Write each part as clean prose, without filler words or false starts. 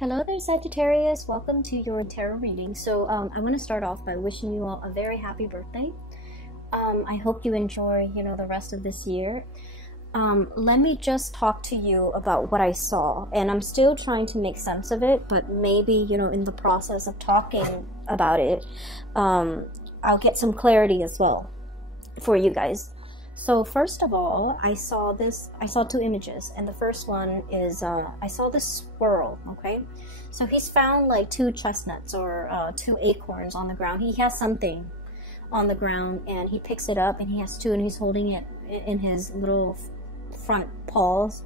Hello there, Sagittarius. Welcome to your tarot reading. So I want to start off by wishing you all a very happy birthday. I hope you enjoy, the rest of this year. Let me just talk to you about what I saw, and I'm still trying to make sense of it, but maybe, in the process of talking about it, I'll get some clarity as well for you guys. So first of all, I saw two images, and the first one is I saw this squirrel. Okay, so he's found like two chestnuts or two acorns on the ground. He has something on the ground, and he picks it up, and he has two, and he's holding it in his little front paws,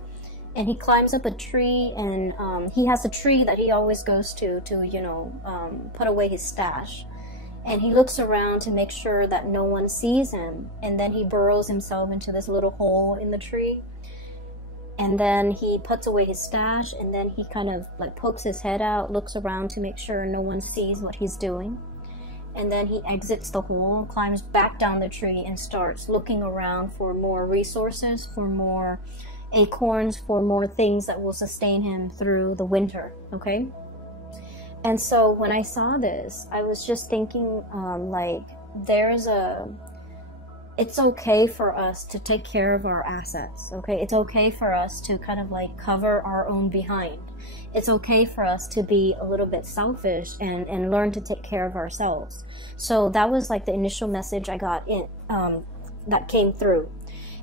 and he climbs up a tree, and he has a tree that he always goes to put away his stash. And he looks around to make sure that no one sees him. And then he burrows himself into this little hole in the tree. And then he puts away his stash. And then he kind of like pokes his head out, looks around to make sure no one sees what he's doing. And then he exits the hole, climbs back down the tree, and starts looking around for more resources, for more acorns, for more things that will sustain him through the winter. Okay? And so when I saw this, I was just thinking, it's okay for us to take care of our assets, okay? It's okay for us to kind of like cover our own behind. It's okay for us to be a little bit selfish and learn to take care of ourselves. So that was like the initial message I got that came through.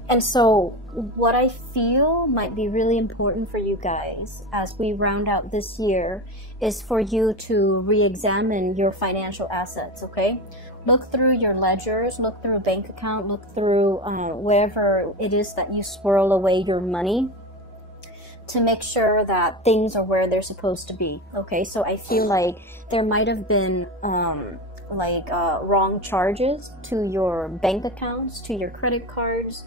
And so what I feel might be really important for you guys as we round out this year is for you to re-examine your financial assets, okay? Look through your ledgers, look through a bank account, look through wherever it is that you swirl away your money to make sure that things are where they're supposed to be, okay? So I feel like there might have been wrong charges to your bank accounts, to your credit cards.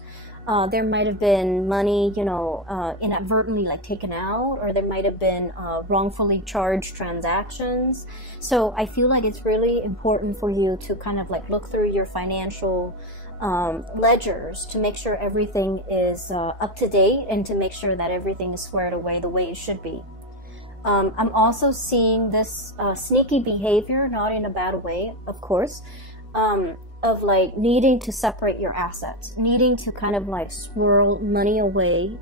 There might have been money, inadvertently taken out, or there might have been wrongfully charged transactions. So I feel like it's really important for you to kind of look through your financial ledgers to make sure everything is up to date and to make sure that everything is squared away the way it should be. I'm also seeing this sneaky behavior, not in a bad way, of course, of needing to separate your assets, needing to kind of swirl money away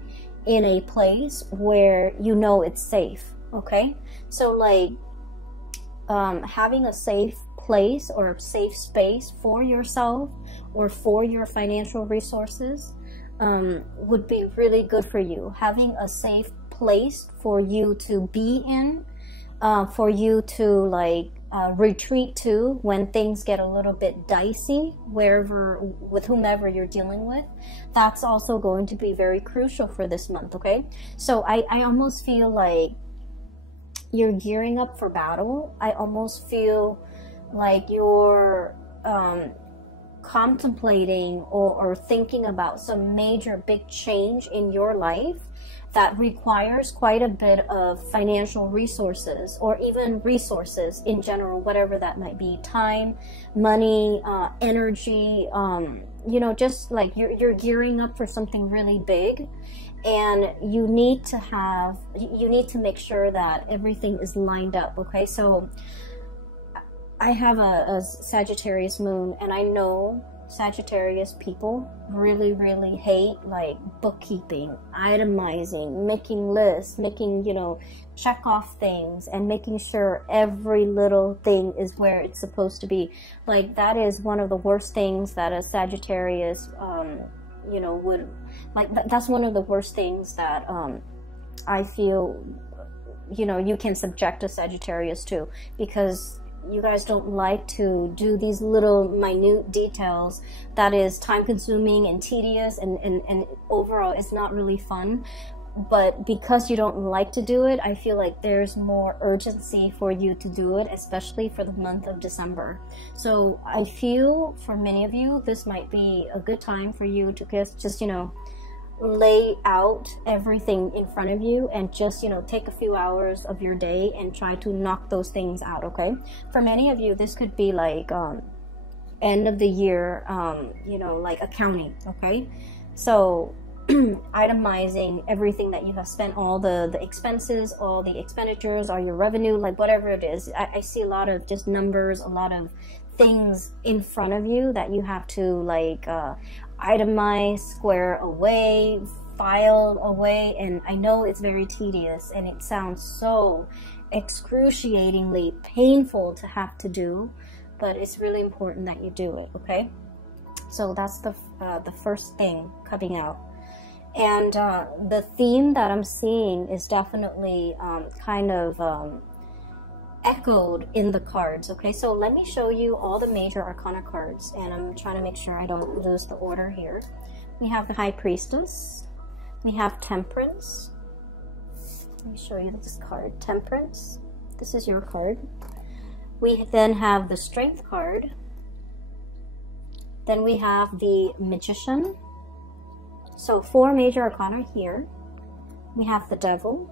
in a place where it's safe, okay? So having a safe place or a safe space for yourself or for your financial resources would be really good for you. Having a safe place for you to be in, for you to retreat to when things get a little bit dicey, with whomever you're dealing with. That's also going to be very crucial for this month, okay? So I almost feel like you're gearing up for battle. I almost feel like you're contemplating or thinking about some major big change in your life that requires quite a bit of financial resources, or even resources in general, whatever that might be, time, money, energy, just you're gearing up for something really big, and you need to make sure that everything is lined up, okay? So I have a Sagittarius moon, and I know Sagittarius people really, really hate bookkeeping, itemizing, making lists, making, check off things, and making sure every little thing is where it's supposed to be. That is one of the worst things that a Sagittarius, would, that's one of the worst things that I feel, you can subject a Sagittarius to, because you guys don't like to do these little minute details that is time consuming and tedious, and overall it's not really fun. But because you don't like to do it, I feel like there's more urgency for you to do it, especially for the month of December. So I feel for many of you, this might be a good time for you to just lay out everything in front of you and just take a few hours of your day and try to knock those things out, okay? For many of you, this could be end of the year accounting, okay? So itemizing everything that you have spent, all the expenses, all the expenditures, all your revenue, like whatever it is. I see a lot of just numbers, a lot of things in front of you that you have to like itemize, square away, file away. And I know it's very tedious and it sounds so excruciatingly painful to have to do, but it's really important that you do it, okay? So that's the first thing coming out. And the theme that I'm seeing is definitely kind of echoed in the cards, okay? So let me show you all the major arcana cards, and I'm trying to make sure I don't lose the order here. We have the High Priestess. We have Temperance. Let me show you this card, Temperance. This is your card. We then have the Strength card. Then we have the Magician. So 4 major arcana here. We have the Devil.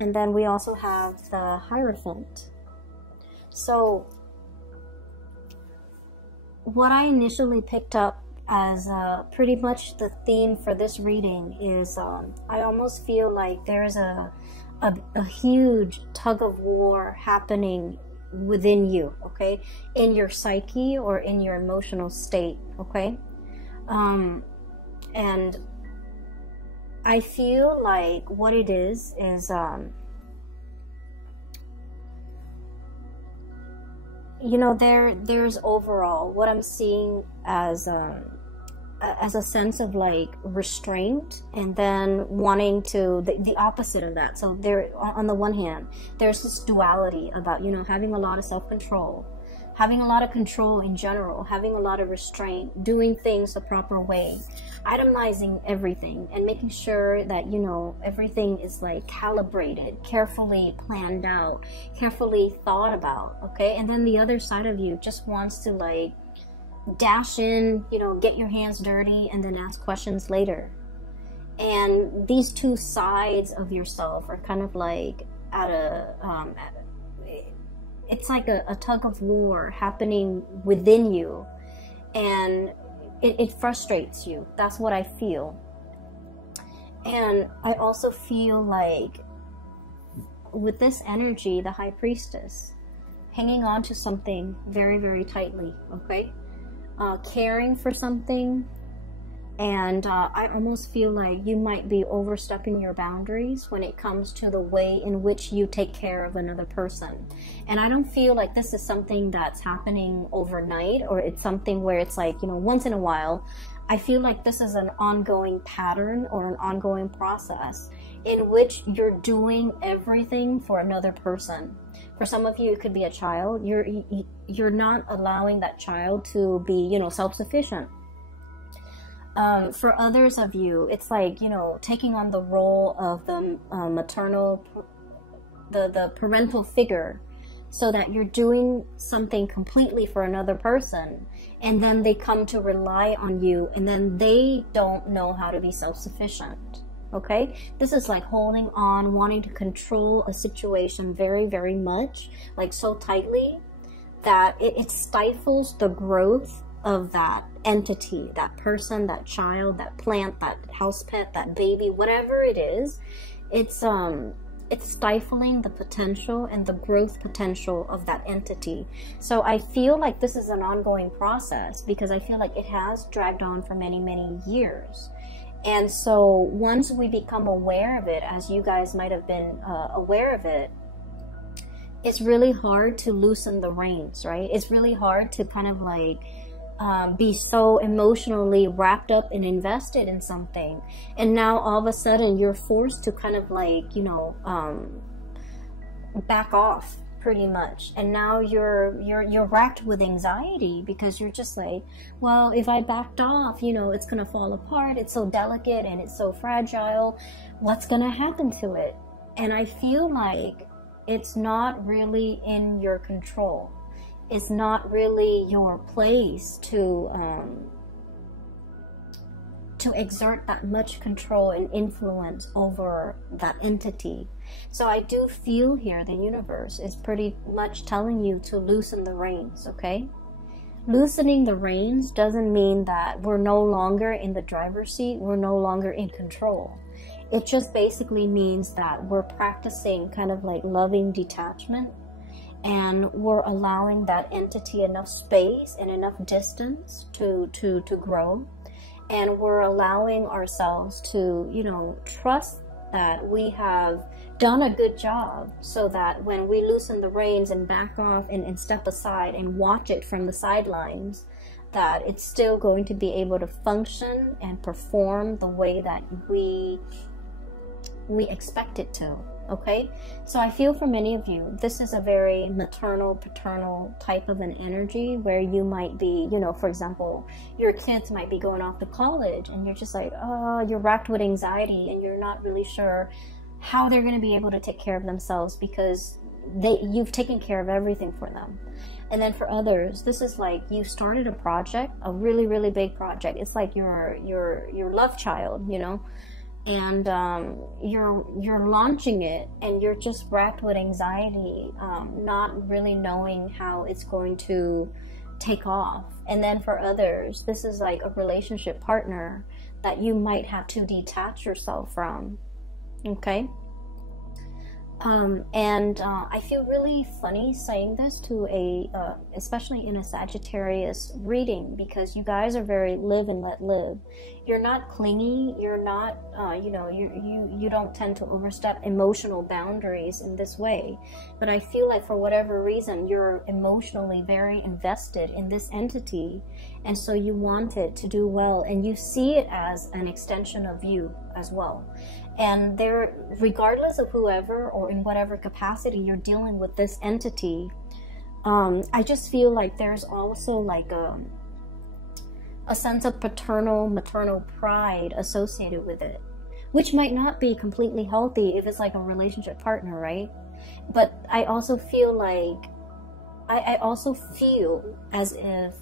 And then we also have the Hierophant. So what I initially picked up as pretty much the theme for this reading is I almost feel like there's a huge tug of war happening within you, okay, in your psyche or in your emotional state, okay? And I feel like what it is you know, there's overall what I'm seeing as a sense of like restraint, and then wanting to the opposite of that. So there, on the one hand, there's this duality about, you know, having a lot of self-control, having a lot of control in general, having a lot of restraint, doing things the proper way, itemizing everything, and making sure that, you know, everything is like calibrated, carefully planned out, carefully thought about, okay? And then the other side of you just wants to like dash in, you know, get your hands dirty and then ask questions later. And these two sides of yourself are kind of like it's like a tug of war happening within you, and it frustrates you. That's what I feel. And I also feel like with this energy, the High Priestess, hanging on to something very, very tightly, okay? Caring for something, and I almost feel like you might be overstepping your boundaries when it comes to the way in which you take care of another person. And I don't feel like this is something that's happening overnight, or it's something where it's like, you know, once in a while. I feel like this is an ongoing pattern or an ongoing process in which you're doing everything for another person. For some of you, it could be a child. You're not allowing that child to be, you know, self-sufficient. For others of you, it's like, you know, taking on the role of the maternal, the parental figure, so that you're doing something completely for another person, and then they come to rely on you, and then they don't know how to be self-sufficient. Okay, this is like holding on, wanting to control a situation very, very much, like so tightly that it stifles the growth of that entity, that person, that child, that plant, that house pet, that baby, whatever it is. It's stifling the potential and the growth potential of that entity. So I feel like this is an ongoing process, because I feel like it has dragged on for many, many years. And so once we become aware of it, as you guys might have been aware of it, it's really hard to loosen the reins, right? It's really hard to kind of like be so emotionally wrapped up and invested in something, and now all of a sudden you're forced to kind of like, you know, back off pretty much. And now you're racked with anxiety, because you're just like, well, if I backed off, you know, it's gonna fall apart. It's so delicate and it's so fragile. What's gonna happen to it? And I feel like it's not really in your control. It's not really your place to exert that much control and influence over that entity. So I do feel here the universe is pretty much telling you to loosen the reins, okay? loosening the reins doesn't mean that we're no longer in the driver's seat, we're no longer in control. It just basically means that we're practicing kind of like loving detachment, and we're allowing that entity enough space and enough distance to grow. And we're allowing ourselves to, you know, trust that we have done a good job, so that when we loosen the reins and back off and step aside and watch it from the sidelines, that it's still going to be able to function and perform the way that we expect it to. Okay, so I feel for many of you, this is a very maternal, paternal type of an energy, where you might be, you know, for example, your kids might be going off to college, and you're just like, oh, you're racked with anxiety, and you're not really sure how they're going to be able to take care of themselves, because you've taken care of everything for them. And then for others, this is like you started a project, a really, really big project. It's like your love child, you know, and you're launching it, and you're just racked with anxiety, not really knowing how it's going to take off. And then for others, this is like a relationship partner that you might have to detach yourself from. Okay. I feel really funny saying this to especially in a Sagittarius reading, because you guys are very live and let live. You're not clingy. You're not, you don't tend to overstep emotional boundaries in this way. But I feel like for whatever reason, you're emotionally very invested in this entity. And so you want it to do well, and you see it as an extension of you as well. And there, regardless of whoever or in whatever capacity you're dealing with this entity, I just feel like there's also like a sense of paternal, maternal pride associated with it, which might not be completely healthy if it's like a relationship partner, right? But I also feel like, I also feel as if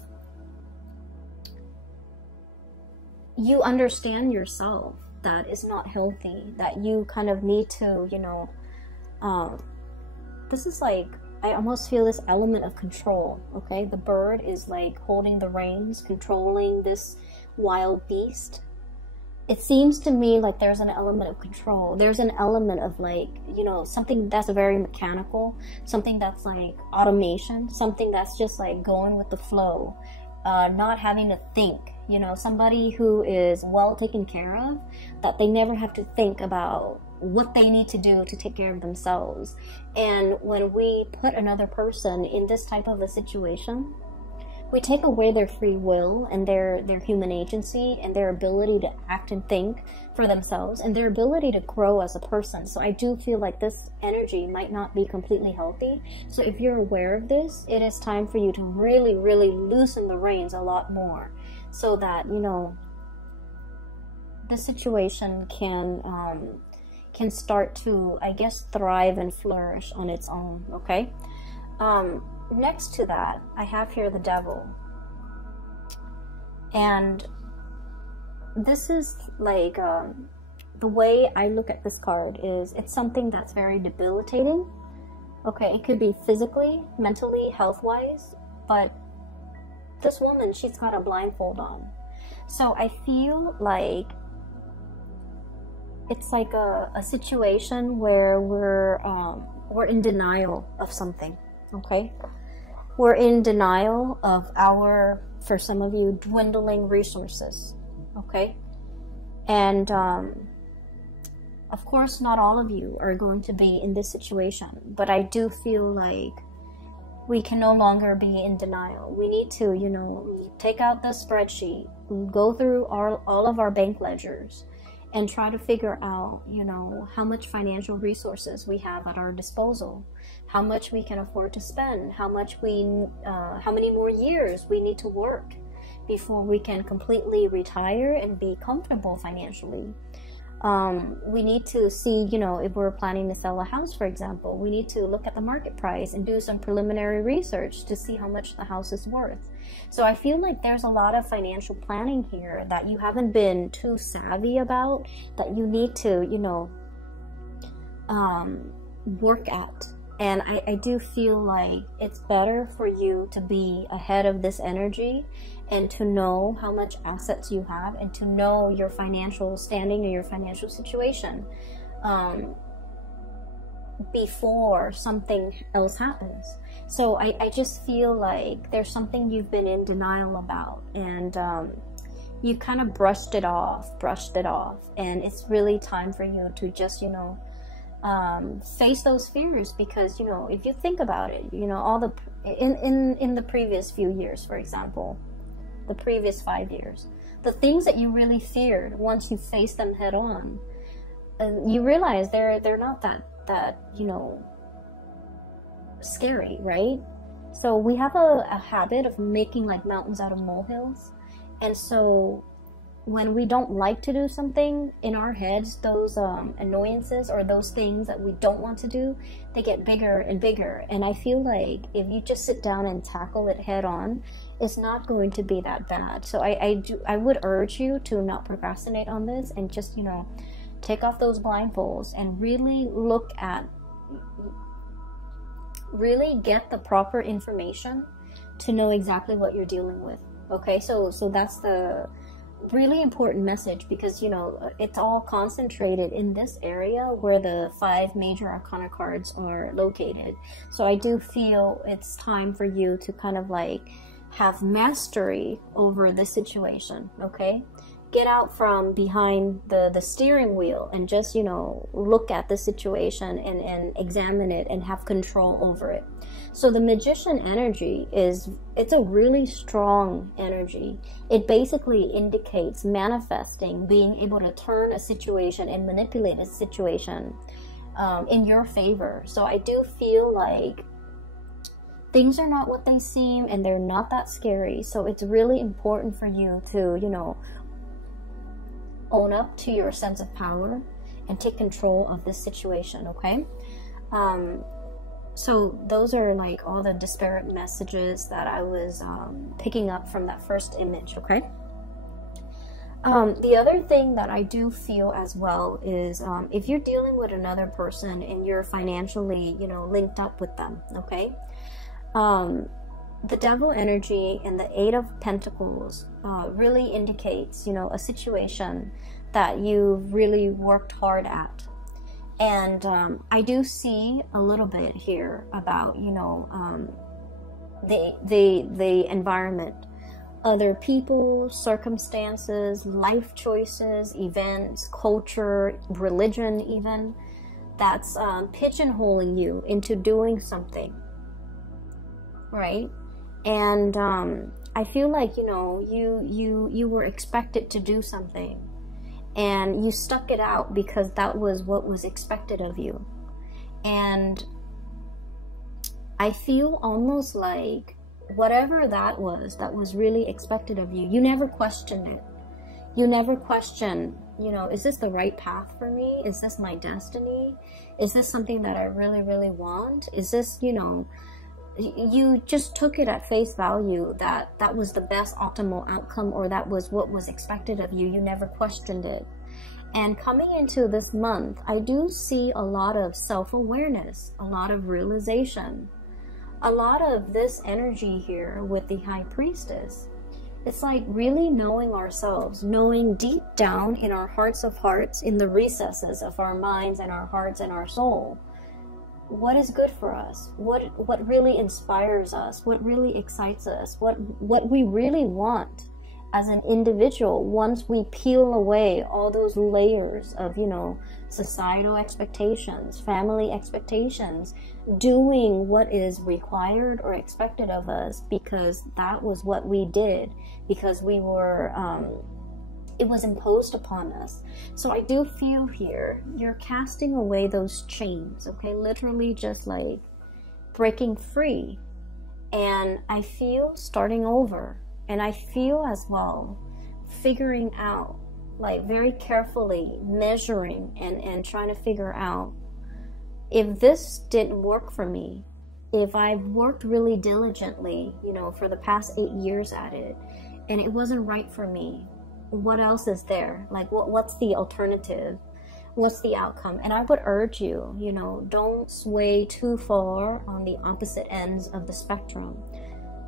you understand yourself that is not healthy, that you kind of need to, you know, this is like, I almost feel this element of control. Okay, the bird is like holding the reins, controlling this wild beast. It seems to me like there's an element of control. There's an element of like, you know, something that's very mechanical, something that's like automation, something that's just like going with the flow, not having to think. You know, somebody who is well taken care of, that they never have to think about what they need to do to take care of themselves. And when we put another person in this type of a situation, we take away their free will and their human agency and their ability to act and think for themselves and their ability to grow as a person. So I do feel like this energy might not be completely healthy. So if you're aware of this, it is time for you to really, really loosen the reins a lot more, so that, you know, the situation can start to, I guess, thrive and flourish on its own. Okay. Next to that, I have here the devil. And this is like, the way I look at this card is, it's something that's very debilitating. Okay, it could be physically, mentally, health-wise, but this woman, she's got a blindfold on. So I feel like it's like a situation where we're in denial of something. Okay, we're in denial of our, for some of you, dwindling resources. Okay, and of course not all of you are going to be in this situation, but I do feel like we can no longer be in denial. We need to, you know, take out the spreadsheet, go through all of our bank ledgers, and try to figure out, you know, how much financial resources we have at our disposal, how much we can afford to spend, how many more years we need to work before we can completely retire and be comfortable financially. We need to see, you know, if we're planning to sell a house, for example, we need to look at the market price and do some preliminary research to see how much the house is worth. So I feel like there's a lot of financial planning here that you haven't been too savvy about, that you need to, you know, work at. And I do feel like it's better for you to be ahead of this energy and to know how much assets you have and to know your financial standing or your financial situation before something else happens. So I just feel like there's something you've been in denial about, and you kind of brushed it off, and it's really time for you to just, you know, face those fears. Because, you know, if you think about it, you know, all the in the previous few years, for example, the previous 5 years, the things that you really feared, once you face them head on, you realize they're not that you know, scary, right? So we have a habit of making like mountains out of molehills, and so when we don't like to do something, in our heads, those annoyances or those things that we don't want to do, they get bigger and bigger. And I feel like if you just sit down and tackle it head on, it's not going to be that bad. So I would urge you to not procrastinate on this, and just, you know, take off those blindfolds and really look at, really get the proper information to know exactly what you're dealing with. Okay, so that's the really important message, because, you know, it's all concentrated in this area where the 5 major arcana cards are located. So I do feel it's time for you to kind of like have mastery over this situation. Okay, get out from behind the steering wheel and just, you know, look at the situation and examine it and have control over it. So the Magician energy it's a really strong energy. It basically indicates manifesting, being able to turn a situation and manipulate a situation in your favor. So I do feel like things are not what they seem, and they're not that scary. So it's really important for you to, you know, own up to your sense of power and take control of this situation. Okay, so those are like all the disparate messages that I was picking up from that first image. Okay, the other thing that I do feel as well is if you're dealing with another person and you're financially, you know, linked up with them. Okay, the Devil energy and the 8 of Pentacles really indicates, you know, a situation that you've really worked hard at. And I do see a little bit here about, you know, the environment, other people, circumstances, life choices, events, culture, religion even, that's pigeonholing you into doing something, right? And I feel like, you know, you were expected to do something, and you stuck it out because that was what was expected of you. And I feel almost like whatever that was really expected of you, you never questioned it. You never questioned, you know, is this the right path for me? Is this my destiny? Is this something that I really, really want? Is this, you know, you just took it at face value that that was the best optimal outcome, or that was what was expected of you. You never questioned it. And coming into this month, I do see a lot of self-awareness, a lot of realization, a lot of this energy here with the High Priestess. It's like really knowing ourselves, knowing deep down in our hearts of hearts, in the recesses of our minds and our hearts and our soul, what is good for us, what really inspires us, what really excites us, what we really want as an individual. Once we peel away all those layers of, you know, societal expectations, family expectations, doing what is required or expected of us because that was what we did, because we were it was imposed upon us. So I do feel here you're casting away those chains, okay? Literally just like breaking free. And I feel starting over. And I feel as well figuring out, like very carefully measuring and trying to figure out, if this didn't work for me, if I've worked really diligently, you know, for the past 8 years at it, and it wasn't right for me, what else is there? Like, what's the alternative? what's the outcome? And I would urge you, you know, don't sway too far on the opposite ends of the spectrum.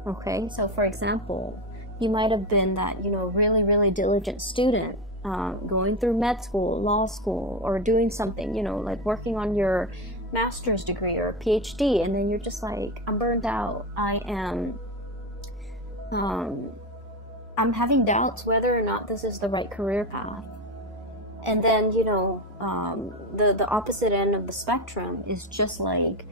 Okay, so for example, you might have been that, you know, really diligent student, going through med school, law school, or doing something, you know, like working on your master's degree or PhD, and then you're just like, I'm burned out. I'm having doubts whether or not this is the right career path. And then, you know, the opposite end of the spectrum is just like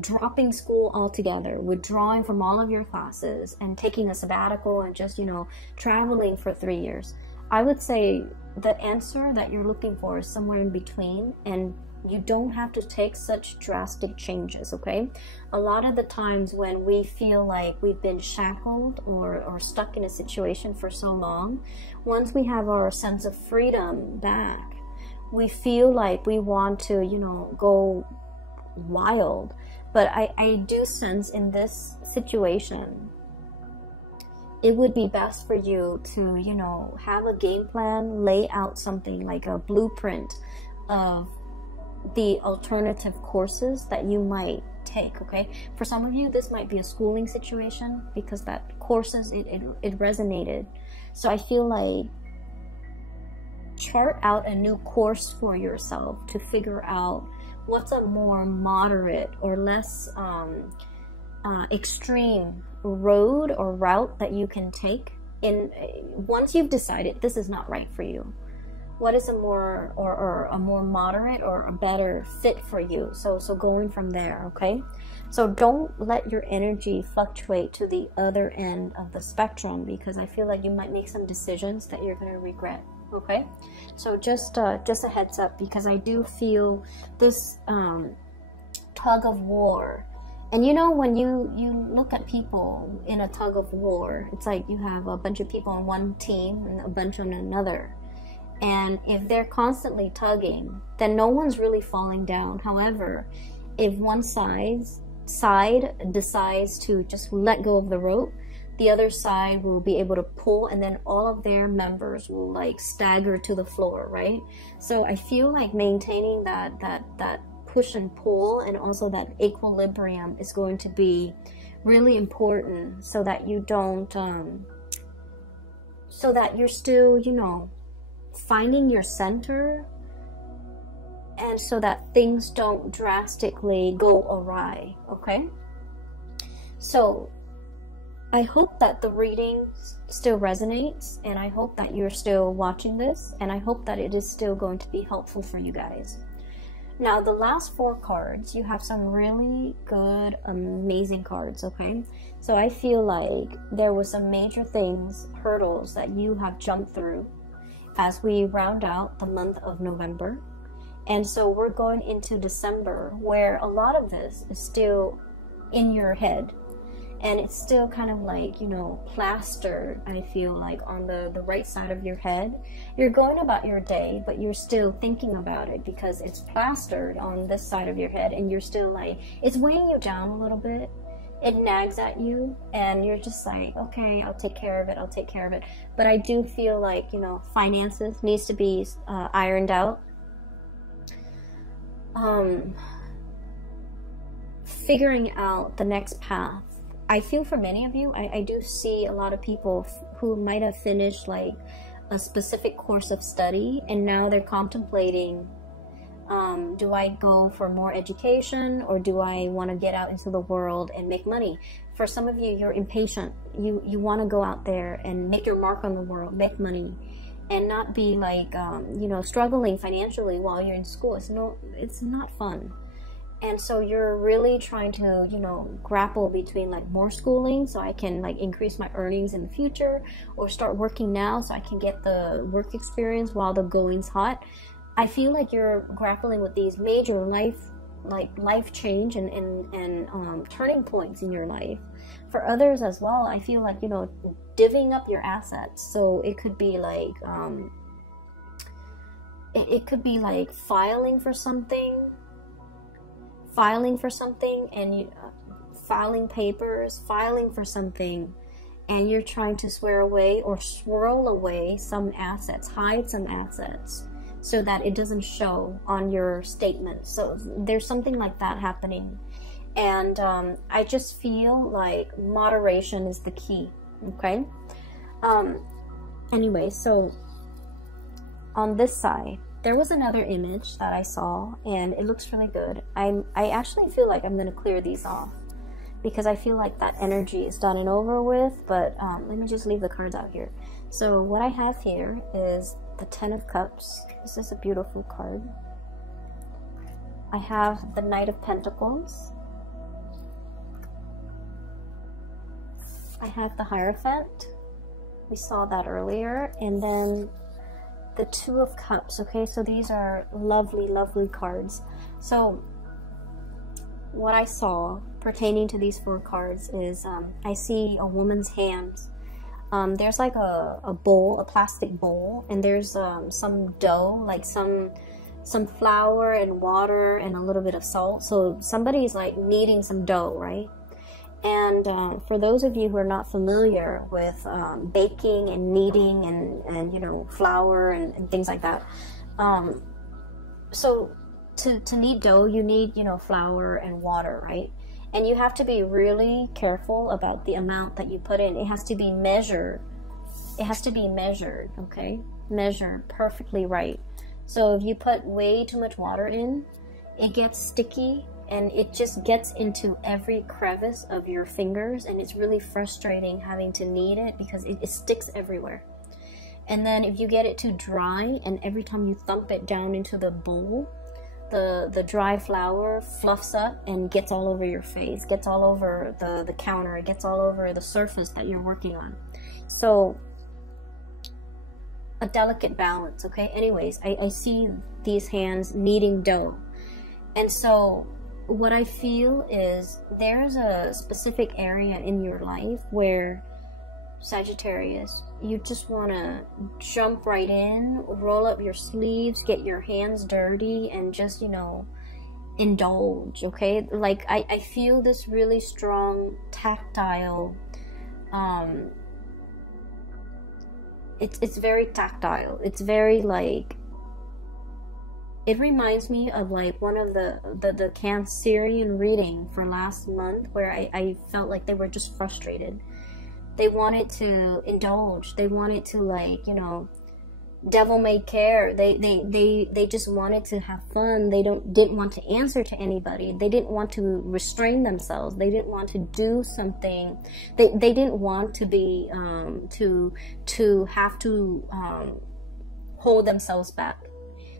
dropping school altogether, withdrawing from all of your classes and taking a sabbatical and just, you know, traveling for 3 years. I would say the answer that you're looking for is somewhere in between, and you don't have to take such drastic changes, okay? A lot of the times when we feel like we've been shackled or stuck in a situation for so long, once we have our sense of freedom back, we feel like we want to, you know, go wild. But I do sense in this situation, it would be best for you to, you know, have a game plan, lay out something like a blueprint of the alternative courses that you might take, okay? For some of you, this might be a schooling situation because that courses, it resonated. So I feel like chart out a new course for yourself to figure out what's a more moderate or less extreme road or route that you can take in once you've decided this is not right for you. What is a more or a more moderate or a better fit for you? So going from there, okay? So don't let your energy fluctuate to the other end of the spectrum, because I feel like you might make some decisions that you're going to regret, okay? So just a heads up, because I do feel this tug of war. And you know, when you look at people in a tug of war, it's like you have a bunch of people on one team and a bunch on another. And if they're constantly tugging, then no one's really falling down. However, if one side decides to just let go of the rope, the other side will be able to pull, and then all of their members will like stagger to the floor, right? So I feel like maintaining that push and pull and also that equilibrium is going to be really important, so that you don't, so that you're still, you know, finding your center, and so that things don't drastically go awry, okay? So I hope that the reading still resonates, and I hope that you're still watching this, and I hope that it is still going to be helpful for you guys. Now, the last 4 cards, you have some really good, amazing cards, okay? So I feel like there were some major things, hurdles that you have jumped through as we round out the month of November. And so we're going into December, where a lot of this is still in your head, and it's still kind of like, you know, plastered, I feel like, on the right side of your head. You're going about your day, but you're still thinking about it because it's plastered on this side of your head, and you're still like, it's weighing you down a little bit. It nags at you, and you're just like, okay, I'll take care of it, I'll take care of it. But I do feel like, you know, finances needs to be ironed out. Figuring out the next path. I feel for many of you, I do see a lot of people who might have finished like a specific course of study, and now they're contemplating, do I go for more education, or do I want to get out into the world and make money? For some of you, you're impatient. You want to go out there and make your mark on the world, make money, and not be like, you know, struggling financially while you're in school. It's not fun. And so you're really trying to, you know, grapple between like more schooling so I can like increase my earnings in the future, or start working now so I can get the work experience while the going's hot. I feel like you're grappling with these major life change and turning points in your life. For others as well, I feel like, you know, divvying up your assets. So it could be like, it could be like filing for something, and you filing papers, filing for something, and you're trying to swear away or swirl away some assets, hide some assets, so that it doesn't show on your statement. So there's something like that happening. And I just feel like moderation is the key, okay? Anyway, so on this side, there was another image that I saw, and it looks really good. I actually feel like I'm going to clear these off, because I feel like that energy is done and over with, but let me just leave the cards out here. So what I have here is the Ten of Cups. This is a beautiful card. I have the Knight of Pentacles. I have the Hierophant. We saw that earlier. And then the Two of Cups. Okay, so these are lovely, lovely cards. So what I saw pertaining to these 4 cards is I see a woman's hands. There's like a bowl, a plastic bowl, and there's some dough, like some flour and water and a little bit of salt. So somebody's like kneading some dough, right? And for those of you who are not familiar with baking and kneading and you know, flour and things like that, so to knead dough, you need, you know, flour and water, right? And you have to be really careful about the amount that you put in. It has to be measured. It has to be measured, okay? Measured perfectly right. So if you put way too much water in, it gets sticky and it just gets into every crevice of your fingers, and it's really frustrating having to knead it because it sticks everywhere. And then if you get it too dry, and every time you thump it down into the bowl, the dry flour fluffs up and gets all over your face, gets all over the counter, it gets all over the surface that you're working on. So a delicate balance, okay? Anyways, I see these hands kneading dough. And so what I feel is there's a specific area in your life where, Sagittarius, you just want to jump right in, roll up your sleeves, get your hands dirty, and just, you know, indulge, okay? Like, I feel this really strong tactile, it's very tactile. It's very, like, it reminds me of, like, one of the Cancerian reading for last month, where I felt like they were just frustrated. They wanted to indulge. They wanted to, like, you know, devil may care. They just wanted to have fun. They didn't want to answer to anybody. They didn't want to restrain themselves. They didn't want to do something. They didn't want to be to have to hold themselves back.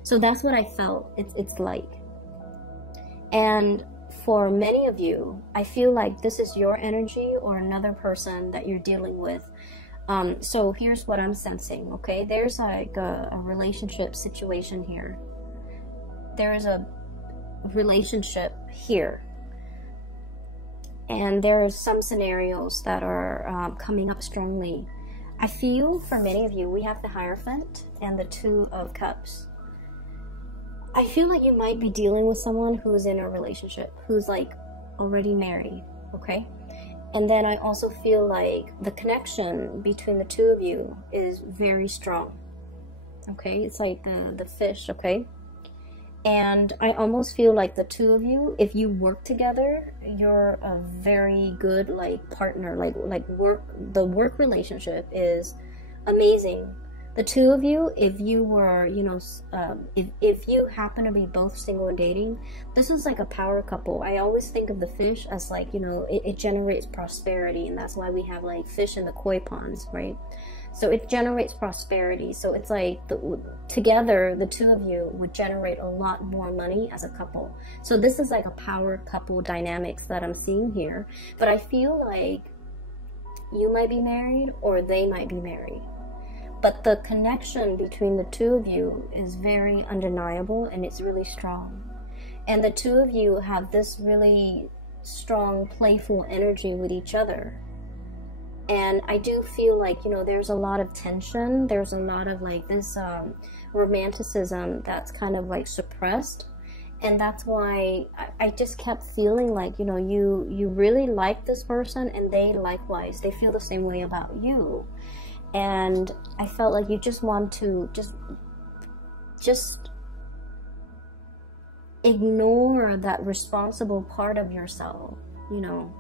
So that's what I felt it's like. And for many of you, I feel like this is your energy or another person that you're dealing with. So here's what I'm sensing, okay? There's like a relationship situation here. There is a relationship here. And there are some scenarios that are coming up strongly. I feel for many of you, we have the Hierophant and the Two of Cups. I feel like you might be dealing with someone who's in a relationship, who's like already married, okay? And then I also feel like the connection between the two of you is very strong, okay? It's like the fish, okay? And I almost feel like the two of you, if you work together, you're a very good, like, partner. The work relationship is amazing. The two of you, if you were, you know, if you happen to be both single and dating, this is like a power couple. I always think of the fish as, like, you know, it generates prosperity, and that's why we have, like, fish in the koi ponds, right? So it generates prosperity. So it's like together, the two of you would generate a lot more money as a couple. So this is like a power couple dynamics that I'm seeing here. But I feel like you might be married or they might be married. But the connection between the two of you is very undeniable, and it's really strong. And the two of you have this really strong, playful energy with each other. And I do feel like, you know, there's a lot of tension. There's a lot of, like, this romanticism that's kind of, like, suppressed. And that's why I just kept feeling like, you know, you really like this person, and they likewise. They feel the same way about you. And I felt like you just want to just just ignore that responsible part of yourself, you know.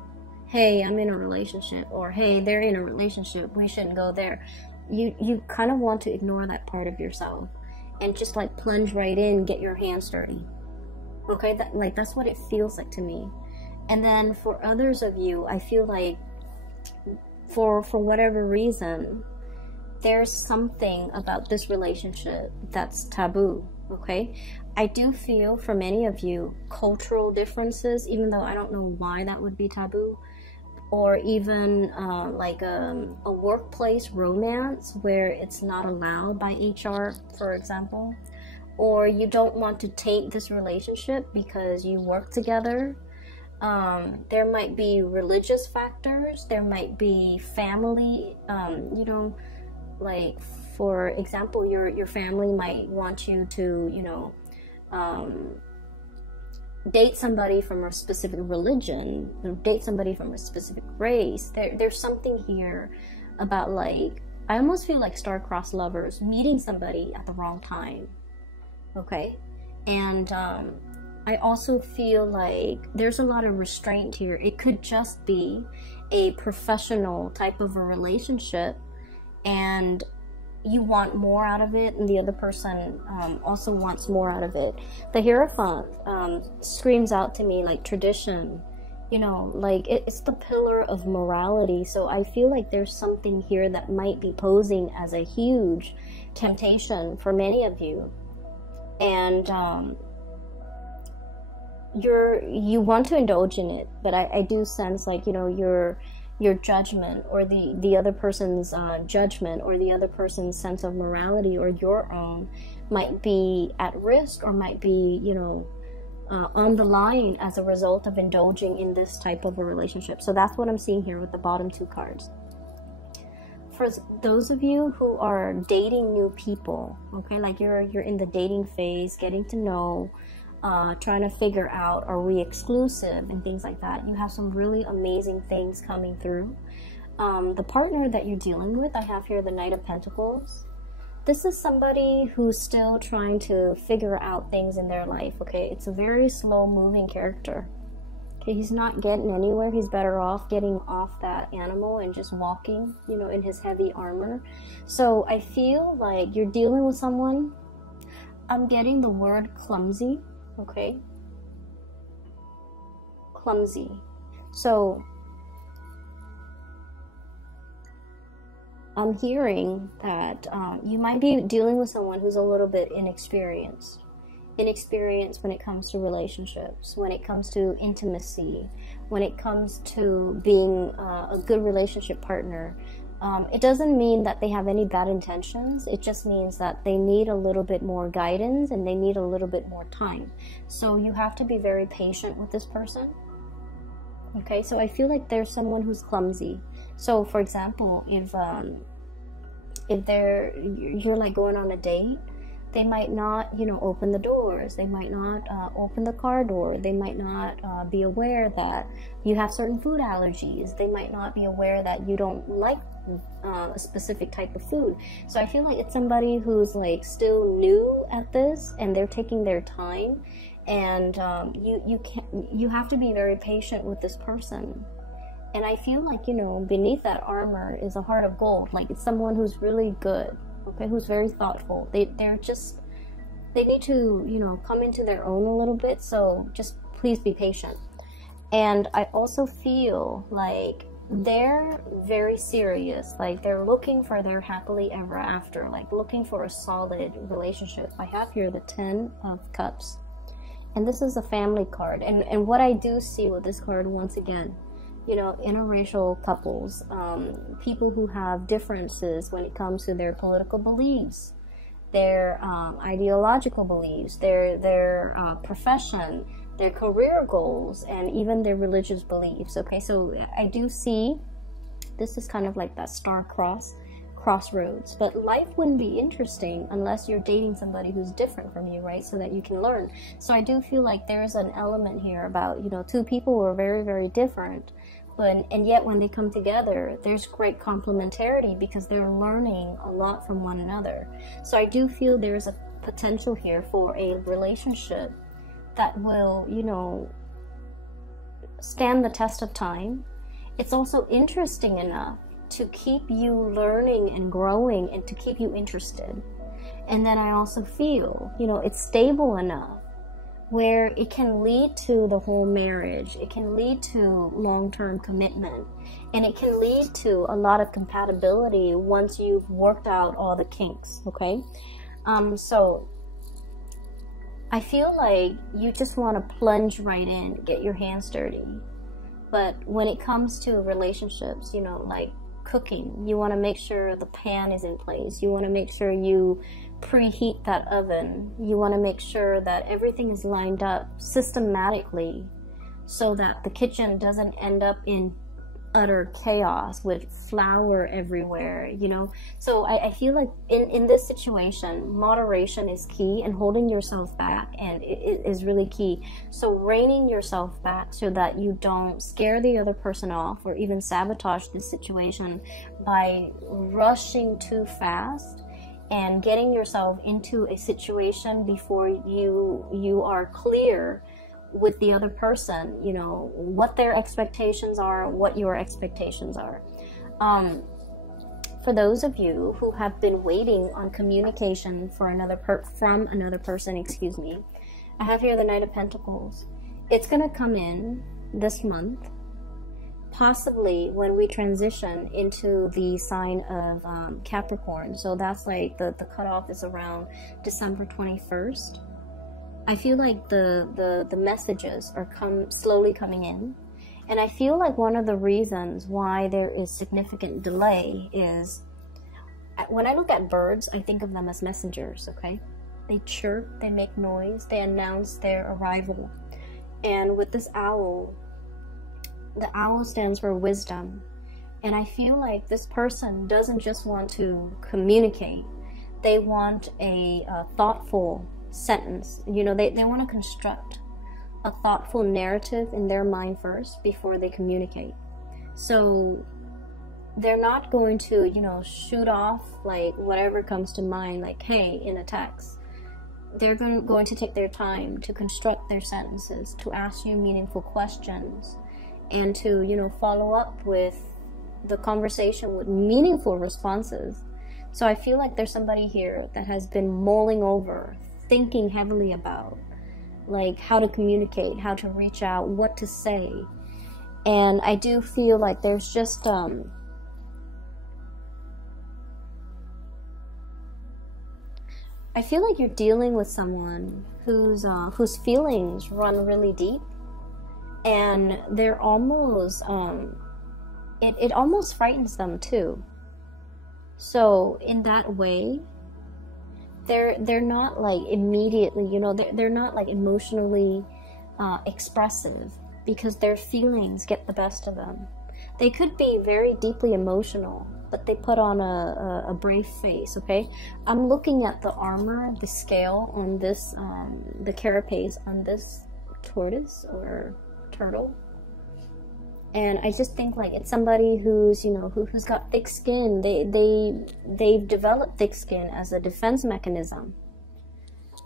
Hey, I'm in a relationship, or hey, they're in a relationship, we shouldn't go there. You kind of want to ignore that part of yourself and just like plunge right in, get your hands dirty. Okay, that's what it feels like to me. And then for others of you, I feel like for whatever reason, there's something about this relationship that's taboo. Okay, I do feel for many of you, cultural differences, even though I don't know why that would be taboo, or even like a workplace romance where it's not allowed by HR, for example, or you don't want to taint this relationship because you work together. There might be religious factors, there might be family, you know, like for example, your family might want you to, you know, date somebody from a specific religion, or date somebody from a specific race. There's something here about, like, I almost feel like star-crossed lovers meeting somebody at the wrong time. Okay? And I also feel like there's a lot of restraint here. It could just be a professional type of a relationship, and you want more out of it, and the other person also wants more out of it. The Hierophant screams out to me like tradition, you know, like it's the pillar of morality. So I feel like there's something here that might be posing as a huge temptation for many of you, and you want to indulge in it, but I do sense, like, you know, your judgment, or the other person's judgment, or the other person's sense of morality, or your own, might be at risk, or might be, you know, on the line as a result of indulging in this type of a relationship. So that's what I'm seeing here with the bottom two cards. For those of you who are dating new people, okay, like you're in the dating phase, getting to know, trying to figure out, are we exclusive and things like that, you have some really amazing things coming through. The partner that you're dealing with, I have here the Knight of Pentacles. This is somebody who's still trying to figure out things in their life, okay? It's a very slow moving character. Okay, he's not getting anywhere. He's better off getting off that animal and just walking, you know, in his heavy armor. So I feel like you're dealing with someone, I'm getting the word clumsy. Okay, clumsy. So I'm hearing that you might be dealing with someone who's a little bit inexperienced when it comes to relationships, when it comes to intimacy, when it comes to being a good relationship partner. It doesn't mean that they have any bad intentions. It just means that they need a little bit more guidance, and they need a little bit more time. So you have to be very patient with this person. Okay, so I feel like there's someone who's clumsy. So for example, if you're like going on a date, they might not, you know, open the doors. They might not open the car door. They might not be aware that you have certain food allergies. They might not be aware that you don't like a specific type of food. So I feel like it's somebody who's like still new at this, and they're taking their time. And you have to be very patient with this person. And I feel like, you know, beneath that armor is a heart of gold. Like, it's someone who's really good. Okay, who's very thoughtful. They need to, you know, come into their own a little bit. So just please be patient. And I also feel like they're very serious. Like, they're looking for their happily ever after, like looking for a solid relationship. I have here the 10 of Cups, and this is a family card. And what I do see with this card, once again, you know, interracial couples, people who have differences when it comes to their political beliefs, their ideological beliefs, their profession, their career goals, and even their religious beliefs. Okay, so I do see this is kind of like that crossroads. But life wouldn't be interesting unless you're dating somebody who's different from you, right? So that you can learn. So I do feel like there's an element here about, you know, two people who are very, very different, and yet when they come together, there's great complementarity because they're learning a lot from one another. So I do feel there's a potential here for a relationship that will, you know, stand the test of time. It's also interesting enough to keep you learning and growing and to keep you interested. And then I also feel, you know, it's stable enough where it can lead to the whole marriage. It can lead to long-term commitment. And it can lead to a lot of compatibility once you've worked out all the kinks, okay? So I feel like you just want to plunge right in, get your hands dirty. But when it comes to relationships, you know, like cooking, you want to make sure the pan is in place. You want to make sure you preheat that oven. You want to make sure that everything is lined up systematically so that the kitchen doesn't end up in utter chaos with flour everywhere, you know. So I feel like in this situation, moderation is key, and holding yourself back and it is really key. So reining yourself back so that you don't scare the other person off or even sabotage the situation by rushing too fast and getting yourself into a situation before you are clear with the other person, you know, what their expectations are, what your expectations are. For those of you who have been waiting on communication for from another person, excuse me, I have here the Knight of Pentacles. It's going to come in this month, possibly when we transition into the sign of Capricorn. So that's like the cutoff is around December 21st. I feel like the messages are slowly coming in. And I feel like one of the reasons why there is significant delay is, when I look at birds, I think of them as messengers, okay? They chirp, they make noise, they announce their arrival. And with this owl, the owl stands for wisdom. And I feel like this person doesn't just want to communicate. They want a thoughtful sentence. You know, they want to construct a thoughtful narrative in their mind first before they communicate. So they're not going to, you know, shoot off like whatever comes to mind, like hey, in a text. They're going to take their time to construct their sentences, to ask you meaningful questions, and to, you know, follow up with the conversation with meaningful responses. So I feel like there's somebody here that has been mulling over, thinking heavily about like how to communicate, how to reach out, what to say. And I do feel like there's just I feel like you're dealing with someone whose feelings run really deep, and they're almost it almost frightens them too. So in that way, they're not like immediately, you know, they're not like emotionally expressive, because their feelings get the best of them. They could be very deeply emotional, but they put on a brave face, okay? I'm looking at the armor, the scale on this, the carapace on this tortoise or turtle. And I just think like it's somebody who's, you know, who's got thick skin. They've developed thick skin as a defense mechanism.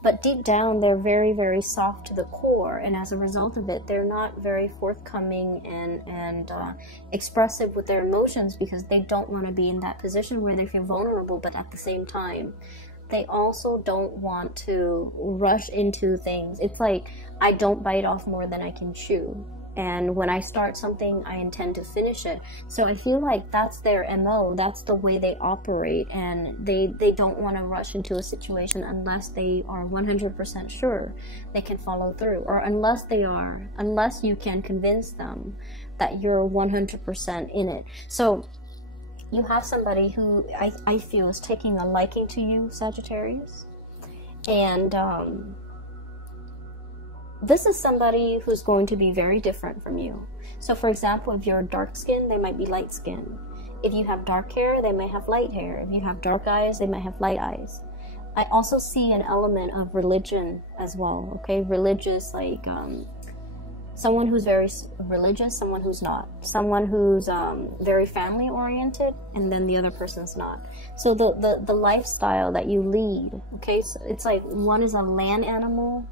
But deep down, they're very, very soft to the core. And as a result of it, they're not very forthcoming and expressive with their emotions, because they don't want to be in that position where they feel vulnerable. But at the same time, they also don't want to rush into things. It's like, I don't bite off more than I can chew. And when I start something, I intend to finish it. So I feel like that's their MO. That's the way they operate. And they don't want to rush into a situation unless they are 100% sure they can follow through. Or unless you can convince them that you're 100% in it. So you have somebody who I feel is taking a liking to you, Sagittarius. And this is somebody who's going to be very different from you. So for example, if you're dark skin, they might be light skin. If you have dark hair, they may have light hair. If you have dark eyes, they might have light eyes. I also see an element of religion as well, okay? Religious, like someone who's very religious, someone who's not, someone who's very family oriented, and then the other person's not. So the lifestyle that you lead, okay, so it's like one is a land animal,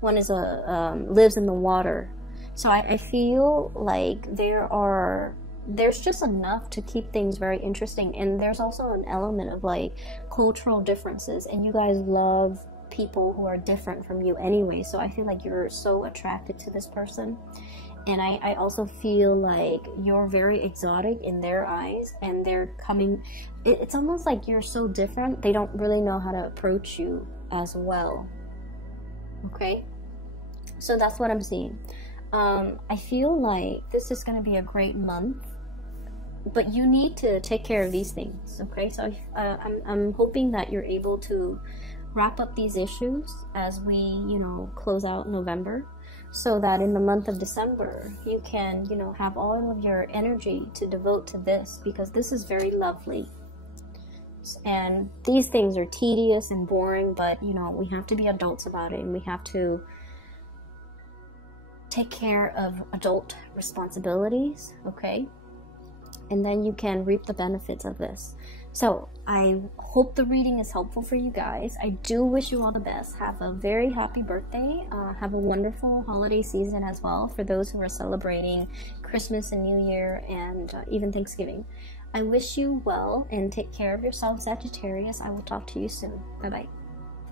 one is lives in the water. So I feel like there's just enough to keep things very interesting. And there's also an element of like cultural differences, and you guys love people who are different from you anyway. So I feel like you're so attracted to this person. And I also feel like you're very exotic in their eyes, and they're coming, it's almost like you're so different, they don't really know how to approach you as well. Okay? So that's what I'm seeing. I feel like this is going to be a great month, but you need to take care of these things, okay? So I'm hoping that you're able to wrap up these issues as we, you know, close out November, so that in the month of December, you can, you know, have all of your energy to devote to this, because this is very lovely. And these things are tedious and boring, but, you know, we have to be adults about it, and we have to take care of adult responsibilities, okay? And then you can reap the benefits of this. So I hope the reading is helpful for you guys. I do wish you all the best. Have a very happy birthday. Have a wonderful holiday season as well for those who are celebrating Christmas and New Year, and even Thanksgiving. I wish you well, and take care of yourself, Sagittarius. I will talk to you soon. Bye-bye.